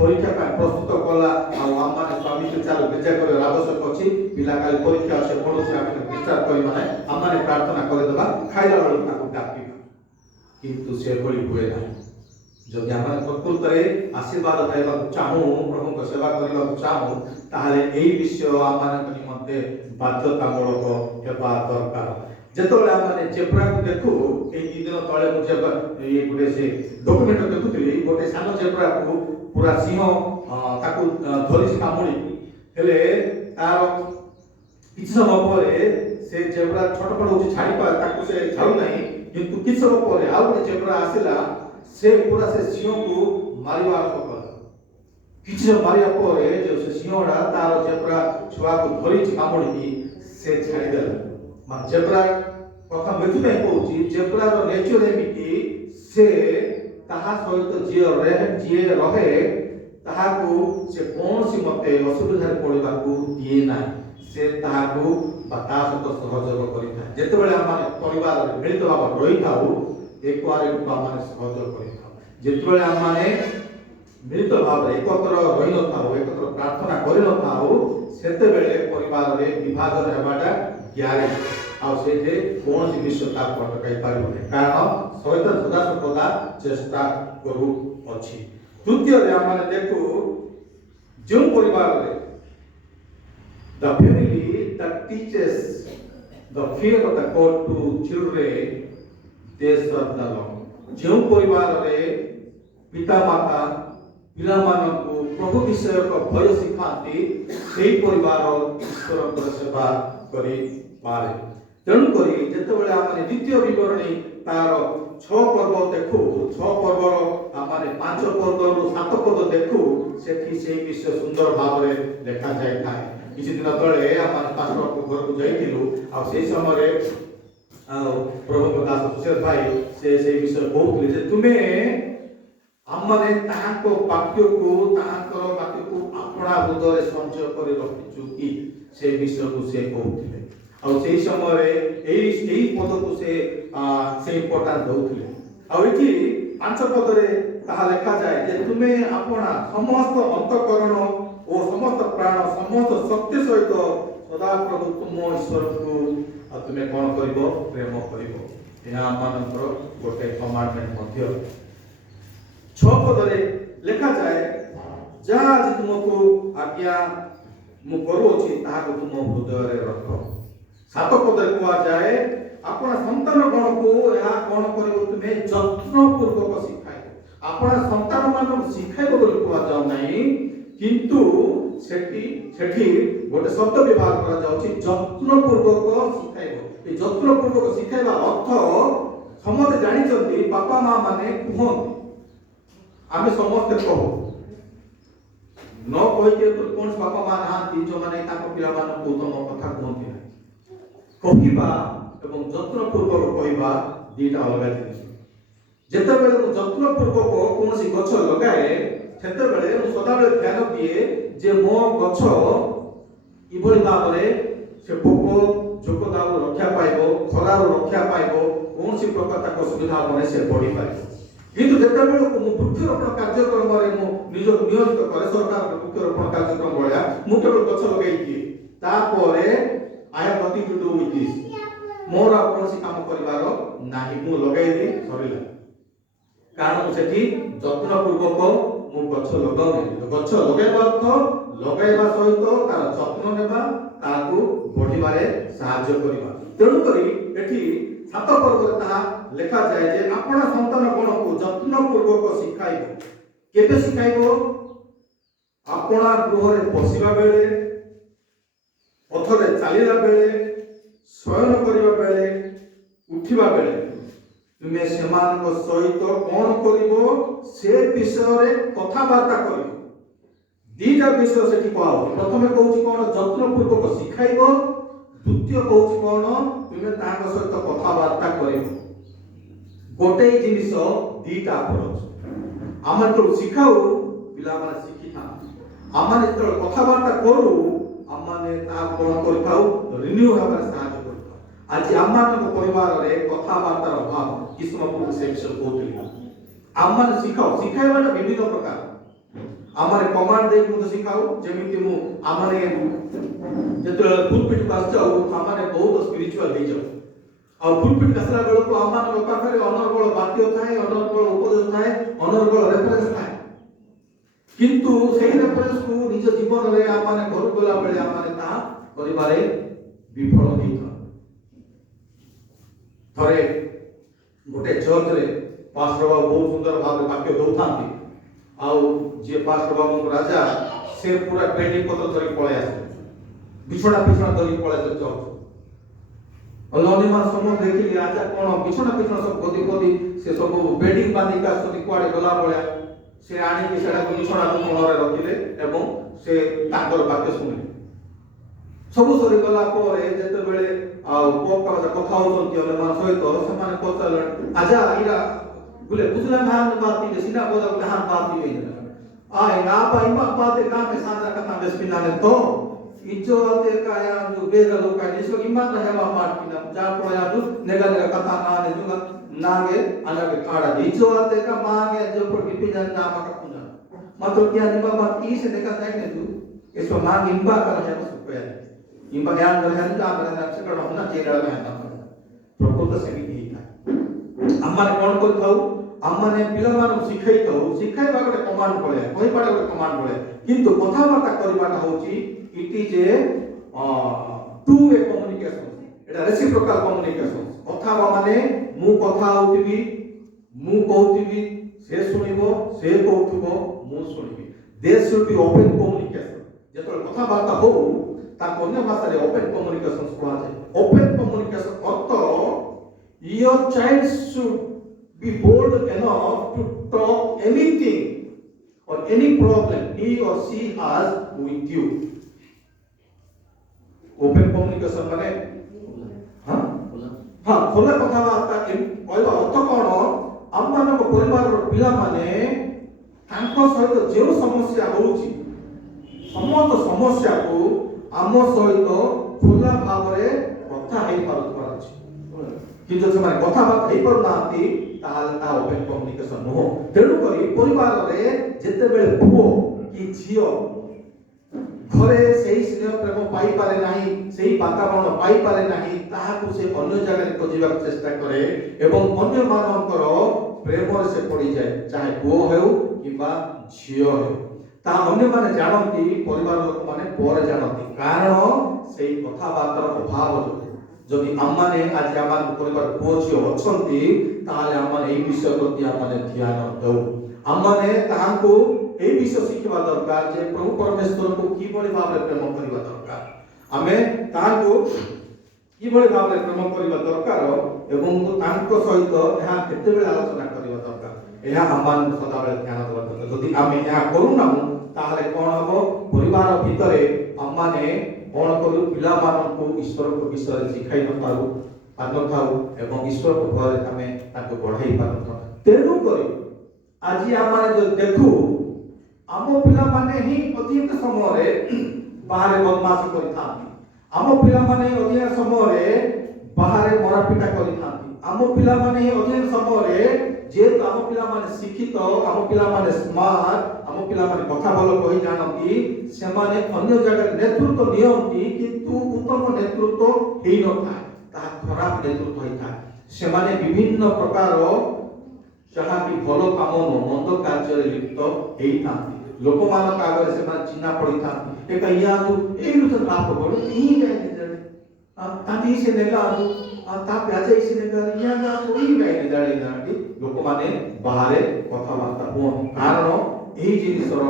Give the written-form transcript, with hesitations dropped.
ପରୀକ୍ଷା ପାଇଁ ପ୍ରସ୍ତୁତ କଲା ଆଉ ଆମମାନେ ସ୍ୱାମୀକୁ ଚାଲ ପୂଜା କରିବା ଆବଶ୍ୟକ ଅଛି ପିଲା କାଲି ପରୀକ୍ଷା ଅଛି ପଢୁଛି ଆମେ ବିଚାର କରିବା ନାହିଁ ଆମମାନେ ପ୍ରାର୍ଥନା କରିଦେବା ଖାଇଲା ବେଳକୁ ତାକୁ ଡାକିବା କିନ୍ତୁ ସେଭଳି ହୁଏ ନାହିଁ ଯଦି ଆମେ ପ୍ରକୃତରେ ଆଶୀର୍ବାଦ ପାଇବାକୁ ଚାହୁଁ ପ୍ରଭୁଙ୍କ ସେବା କରିବାକୁ ଚାହୁଁ ତାହେଲେ ଏହି ବିଷୟ ଆମମାନଙ୍କ ନିମନ୍ତେ ବାଧ୍ୟତାମୂଳକ ହେବା ଦରକାର ଯେତେବେଳେ ଆମେ ଜେବ୍ରାକୁ ଦେଖୁ ଏଇ 2 ଦିନ ତଳେ ମୁଁ ଗୋଟେ ସେ ଡକୁମେଣ୍ଟ ଦେଖୁଥିଲି ଗୋଟେ ସାନ ଜେବ୍ରାକୁ ପୁରା ସିଂହ ତାକୁ ଧରିଛି କାମୁଡ଼ି ହେଲେ ତାର କିଛି ସମୟ ପରେ ସେ ଜେବ୍ରା ଛଟପଟ ହେଉଛି ଛାଡ଼ିବା ତାକୁ ସେ ଛାଡ଼ୁ ନାହିଁ କିନ୍ତୁ କିଛି ସମୟ ପରେ ଆଉ ଗୋଟେ ଜେବ୍ରା ଆସିଲା ସେ ପୁରା ସେ ସିଂହକୁ ମାରିବା ଆରମ୍ଭ କଲା କିଛି ସମୟ ମାରିବା ପରେ ଯୋଉ ସେ ସିଂହଟା ତାର ଜେବ୍ରା ଛୁଆକୁ ଧରିଛି କାମୁଡ଼ିକି ସେ ଛାଡ଼ିଦେଲା ମାନେ ଜେବ୍ରା କଥା ଏଥିପାଇଁ କହୁଛି ଜେବ୍ରାର ନେଚର ଏମିତି ସେ ତାହା ସହିତ ଯିଏ ରହେ ତାହାକୁ ସେ କୌଣସି ମତେ ଅସୁବିଧାରେ ପଡ଼ିବାକୁ ଦିଏ ନାହିଁ ସେ ତାହାକୁ ବା ତା ସହିତ ସହଯୋଗ କରିଥାଏ ଯେତେବେଳେ ଆମେ ପରିବାରରେ ମିଳିତ ଭାବରେ ରହିଥାଉ ଏକ ଆରେକୁ ଆମେ ସହଯୋଗ କରିଥାଉ ଯେତେବେଳେ ଆମେ ମିଳିତ ଭାବରେ ଏକତ୍ର ରହିନଥାଉ ଏକତ୍ର ପ୍ରାର୍ଥନା କରିନଥାଉ ସେତେବେଳେ ପରିବାରରେ ବିଭାଜନ ହେବାଟା ଗ୍ୟାରେଣ୍ଟି ଆଉ ସେଇଠି କୌଣସି ବିଷୟ ତାକୁ ଅଟକାଇ ପାରିବ ନାହିଁ କାରଣ ଶୈତାନ ସଦାସର୍ବଦା ଚେଷ୍ଟା କରୁଅଛି ତୃତୀୟରେ ଆମେ ଦେଖୁ ଯେଉଁ ପରିବାରରେ the family that teaches the fear of the God to children they serve the Lord ଯେଉଁ ପରିବାରରେ ପିତାମାତା ପିଲାମାନଙ୍କୁ ପ୍ରଭୁ ବିଷୟକ ଭୟ ଶିଖାନ୍ତି ସେହି ପରିବାର ଈଶ୍ୱରଙ୍କର ସେବା କରିପାରେ ତେଣୁକରି ଯେତେବେଳେ ଆମେ ଦ୍ୱିତୀୟ ବିବରଣୀ ତାର 6 ପର୍ବ ଦେଖୁ 6 ପର୍ବର ଆମେ 5 ପର୍ବରୁ 7 ପଦ ଦେଖୁ ସେଠି ସେହି ବିଷୟ ସୁନ୍ଦର ଭାବରେ ଲେଖା ଯାଇଥାଏ କିଛି ଦିନ ତଳେ ଆମେ ପାଷ୍ଟରଙ୍କ ଘରକୁ ଯାଇଥିଲୁ ଆଉ ସେହି ସମୟରେ ଆଉ ପ୍ରଭୁଙ୍କ ଦାସ ସୁଶେଷ ଭାଇ ସେ ବିଷୟ କହୁଥିଲେ ଯେ ତୁମେ ଆମମାନେ ତାହାଙ୍କ ବାକ୍ୟକୁ ଆପଣା ହୃଦୟରେ ସଞ୍ଚୟ କରି ରଖିଛୁ କି ସେ ବିଷୟକୁ ସେ କହୁଥିଲେ ଆଉ ସେହି ସମୟରେ ଏହି ପଦକୁ ସେ ଇମ୍ପୋର୍ଟାନ୍ସ ଦେଉଥିଲେ ଆଉ ଏଠି 5 ପଦରେ ତାହା ଲେଖାଯାଏ ଯେ ତୁମେ ଆପଣା ସମସ୍ତ ଅନ୍ତଃକରଣ ଓ ସମସ୍ତ ପ୍ରାଣ ସମସ୍ତ ଶକ୍ତି ସହିତ ସଦାପ୍ରଭୁ ତୁମ ଈଶ୍ୱରକୁ ତୁମେ କ'ଣ କରିବ ପ୍ରେମ କରିବ ଏହା ଆମମାନଙ୍କର ଗୋଟେ କମାଣ୍ଡମେଣ୍ଟ ମଧ୍ୟ 6 ପଦରେ ଲେଖାଯାଏ ଯାହା ଆଜି ତୁମକୁ ଆଜ୍ଞା ମୁଁ କରୁଅଛି ତାହାକୁ ତୁମ ହୃଦୟରେ ରଖ 7 ପଦରେ କୁହାଯାଏ ଆପଣ ସନ୍ତାନ ଗଣକୁ ଏହା କ'ଣ କରିବ ତୁମେ ଯତ୍ନପୂର୍ବକ ଶିଖାଇବ ଆପଣ ସନ୍ତାନମାନଙ୍କୁ ଶିଖାଇବ ବୋଲି କୁହାଯାଉ ନାହିଁ କିନ୍ତୁ ସେଠି ଗୋଟେ ଶବ୍ଦ ବ୍ୟବହାର କରାଯାଉଛି ଯତ୍ନପୂର୍ବକ ଶିଖାଇବ ଏ ଯତ୍ନପୂର୍ବକ ଶିଖାଇବା ଅର୍ଥ ସମସ୍ତେ ଜାଣିଛନ୍ତି ବାପା ମା ମାନେ କୁହନ୍ତି ଆମେ ସମସ୍ତେ କହୁ ନ କହିକି କୌଣସି ବାପା ମା ନାହାନ୍ତି ଯେଉଁମାନେ ତାଙ୍କ ପିଲାମାନଙ୍କୁ ଉତ୍ତମ କଥା କୁହନ୍ତି ନାହିଁ କହିବା ଏବଂ ଯତ୍ନପୂର୍ବକ କହିବା ଦୁଇଟା ଅଲଗା ଜିନିଷ ଯେତେବେଳେ ମୁଁ ଯତ୍ନପୂର୍ବକ କୌଣସି ଗଛ ଲଗାଏ ସେତେବେଳେ ମୁଁ ସଦାବେଳେ ଧ୍ୟାନ ଦିଏ ଯେ ମୋ ଗଛ କିଭଳି ଭାବରେ ସେ ପୋକ ଜୋକ ଦାଉରୁ ରକ୍ଷା ପାଇବ ଖରାରୁ ରକ୍ଷା ପାଇବ କୌଣସି ପ୍ରକାର ତାକୁ ଅସୁବିଧା ହେବ ନାହିଁ ସେ ବଢ଼ିପାରିବ କିନ୍ତୁ ଯେତେବେଳେ ମୁଁ ବୃକ୍ଷରୋପଣ କାର୍ଯ୍ୟକ୍ରମରେ ମୁଁ ନିଜକୁ ନିୟୋଜିତ କରେ ସରକାରଙ୍କ ବୃକ୍ଷରୋପଣ କାର୍ଯ୍ୟକ୍ରମ ଭଳିଆ ମୁଁ କେବଳ ଗଛ ଲଗାଇଦିଏ ତାପରେ I have nothing to do with this ମୋର ଆଉ କୌଣସି କାମ କରିବାର ନାହିଁ ମୁଁ ଲଗାଇଲି ସରିଲା କାରଣ ମୁଁ ସେଠି ଯତ୍ନପୂର୍ବକ ମୁଁ ଗଛ ଲଗାଉନି ଗଛ ଲଗାଇବା ଅର୍ଥ ଲଗାଇବା ସହିତ ତାର ଯତ୍ନ ନେବା ତାକୁ ବଢ଼ିବାରେ ସାହାଯ୍ୟ କରିବା ତେଣୁକରି ଏଠି 7 ପର୍ବରେ ତାହା ଲେଖାଯାଏ ଯେ ଆପଣ ସନ୍ତାନ ଗଣକୁ ଯତ୍ନପୂର୍ବକ ଶିଖାଇବ କେବେ ଶିଖାଇବ ଆପଣା ଗୃହରେ ବସିବା ବେଳେ ପଥରେ ଚାଲିଲା ବେଳେ ଶୟନ କରିବା ବେଳେ ଉଠିବା ବେଳେ ତୁମେ ସେମାନଙ୍କ ସହିତ କ'ଣ କରିବ ସେ ବିଷୟରେ କଥାବାର୍ତ୍ତା କରିବ ଦୁଇଟା ବିଷୟ ସେଠି କୁହାଯାଉଛି ପ୍ରଥମେ କହୁଛି କ'ଣ ଯତ୍ନପୂର୍ବକ ଶିଖାଇବ ଦ୍ୱିତୀୟ କହୁଛି କ'ଣ ତୁମେ ତାଙ୍କ ସହିତ କଥାବାର୍ତ୍ତା କରିବ ଗୋଟେ ଜିନିଷ ଦୁଇଟା ଆପ୍ରୋଚ ଆମେ ଯେତେବେଳେ ଶିଖାଉ ପିଲାମାନେ ଶିଖିଥାନ୍ତି ଆମେ ଯେତେବେଳେ କଥାବାର୍ତ୍ତା କରୁ ଆମେ ତାହା କ'ଣ କରିଥାଉ ରିନ୍ୟୁ ହେବାରେ ସାହାଯ୍ୟ କରିଥାଉ ଆଜି ଆମମାନଙ୍କ ପରିବାରରେ କଥାବାର୍ତ୍ତାର ଅଭାବ କିଛି ସମୟ ପୂର୍ବରୁ ସେ ବିଷୟ କହୁଥିଲି ଆମେ ଶିଖାଇବାଟା ବିଭିନ୍ନ ପ୍ରକାର आमारे कमांड दे को सिखाओ जेमिति मु आमारे जेतले पुलपिट पास जाऊ आमारे बहुत स्पिरिचुअल हे जाऊ आ पुलपिट कसला बेलो को आमारे पाखरे अनर्गल वाक्य थाए अनर्गल उपदेश थाए अनर्गल रेफरेंस थाए किंतु सेही रेफरेंस को निज जीवन रे आमाने घर गला बेले आमाने ता करिबारे विफल हेइथा थरे गोटे चर्च रे पास्टर बाबू बहुत सुंदर भाव वाक्य दउथांती आउ जे पास्टर बाबू राजा से पूरा बेडी पत्र धरी पळे आसे बिछोड़ा पिछोड़ा धरी पळे से चर्च अल्लाह मान समो देखि राजा कोन बिछोड़ा पिछोड़ा सब गोदी गोदी से सब बेडी बांधी का सती कुआडे गला बळ्या से आनी के सेडा को बिछोड़ा को कोणरे रखिले एवं से ताकर वाक्य सुनिले सब सरी गला परे जेते बेले पोप का कथा होचंती अल्लाह मान सहित से माने पचाले आजा इरा बोले बुझला हान बात के सीना बोला के हान बात नहीं आए ना पाई बात का में सादा कथा बेस्पिना ने तो इजो आते का या जो बेगा लोग का जिसको ईमान रहे वा पाट की ना जा पड़ा जो नेगा नेगा कथा ना ने जो नागे आना के खाड़ा इजो आते का मांगे जो पर विपिजन नाम का कुना मतलब क्या निबा बात की से देखा था ने जो इसको मांग इंबा कर है बस पे इंबा ज्ञान कर है ना कर से करो ना जेड़ा में ना प्रकृत से भी था अम्मा ने कौन को थाऊ अम्मा ने पिला मान सिखाई थाऊ सिखाई बा गोटे कमांड पळे कोई पाडे गोटे कमांड पळे किंतु कथा वार्ता करबाटा होची it is a two-way communication এটা reciprocal communication কথা মানে মু কথা হউতিবি মু কହୁতিবি সে শুনিবো সে কହୁথিবো মু শুনিবি there should be open communication যেতବେଳେ কথা বার্তা হউ তা কোন ভাষারে open communication কোয়া যায় open communication অর্থ your child should be bold enough to talk anything or any problem he or she has with you open communication माने हां खोला कथा वार्ता कहबा अर्थ कोन आम्मान को परिवार रो पिला माने तांको सहित जे समस्या होउची समस्त समस्या को आम सहित खोला भाव रे कथा हेई पारुतबार अछि किंतु से माने कथा बात हेई पर नाती ताहाले ता ओपन कम्युनिकेशन हो तेनु करी परिवार रे जेते बेले पुओ कि झियो घरे सेही स्नेह प्रेम पाई पारे नाही सेही वातावरण पाई पारे नाही ताहाकु से अन्य जगह रे खोजिबा चेष्टा करे एवं अन्य मानकर प्रेम से पड़ी जाए चाहे पुओ हेउ किबा झियो हेउ ता अन्य माने जानती परिवार लोक माने पर जानती कारण सेही कथा बार्तार अभाव जदि आम्माने आज आमान परिवार पुओ झियो अछंती ताहाले आमान एई विषय प्रति आमाने ध्यान देउ आम्माने ताहाकु এই বিষয় শিখিবা দরকার যে প্রভু পরমেশ্বরଙ୍କୁ কিভাবে ভাবে প্রেম করিবা দরকার ଆମେ ତାଙ୍କୁ কিভাবে ভাবে প্রেম করিবা দরকার এবং ତାଙ୍କ ସହିତ ଏହା କେତେବେଳେ ଆଲୋଚନା କରିବା ଦରକାର ଏହା ଆମମାନଙ୍କୁ ସଦାବେଳେ ଧ୍ୟାନ ଦେବା ଦରକାର ଯଦି ଆମେ ଏହା କରୁନାହୁଁ ତାହେଲେ କ'ଣ ହେବ ପରିବାର ଭିତରେ ଆମମାନେ କ'ଣ କରୁ ପିଲାମାନଙ୍କୁ ଈଶ୍ୱରଙ୍କ ବିଷୟରେ ଶିଖାଇ ନପାରୁ ପାରୁନଥାଉ ଏବଂ ଈଶ୍ୱରଙ୍କ ଭୟରେ ଆମେ ତାଙ୍କୁ ବଢ଼ାଇ ପାରୁନଥାଉ ତେଣୁ କରି ଆଜି ଆମମାନେ ଯଦି ଦେଖୁ आम पिला माने ही अधिक समय रे बाहर बदमाशी करि थांती आम पिला माने अधिक समय रे बाहर मरापिटा करि थांती आम पिला माने ही अधिक समय रे जे आम पिला माने शिक्षित आम पिला माने स्मार्ट आम पिला माने कथा भलो कहि जानती से माने अन्य जगह नेतृत्व नियंती किंतु उत्तम नेतृत्व हेई न थाए ता खराब नेतृत्व हेई थाए से माने विभिन्न प्रकार जहा कि भलो काम न मंद कार्य रे लिप्त हेई थांती लोक मानक आगे से मान चिन्ना पड़ी था एक या जो एक तो लाभ बड़ो नहीं गए जड़े ताती से नेगा ता प्याजे से नेगा या ना कोई गए जड़े ना लोक माने बाहर कथा वार्ता हो कारण एही जिनिस रो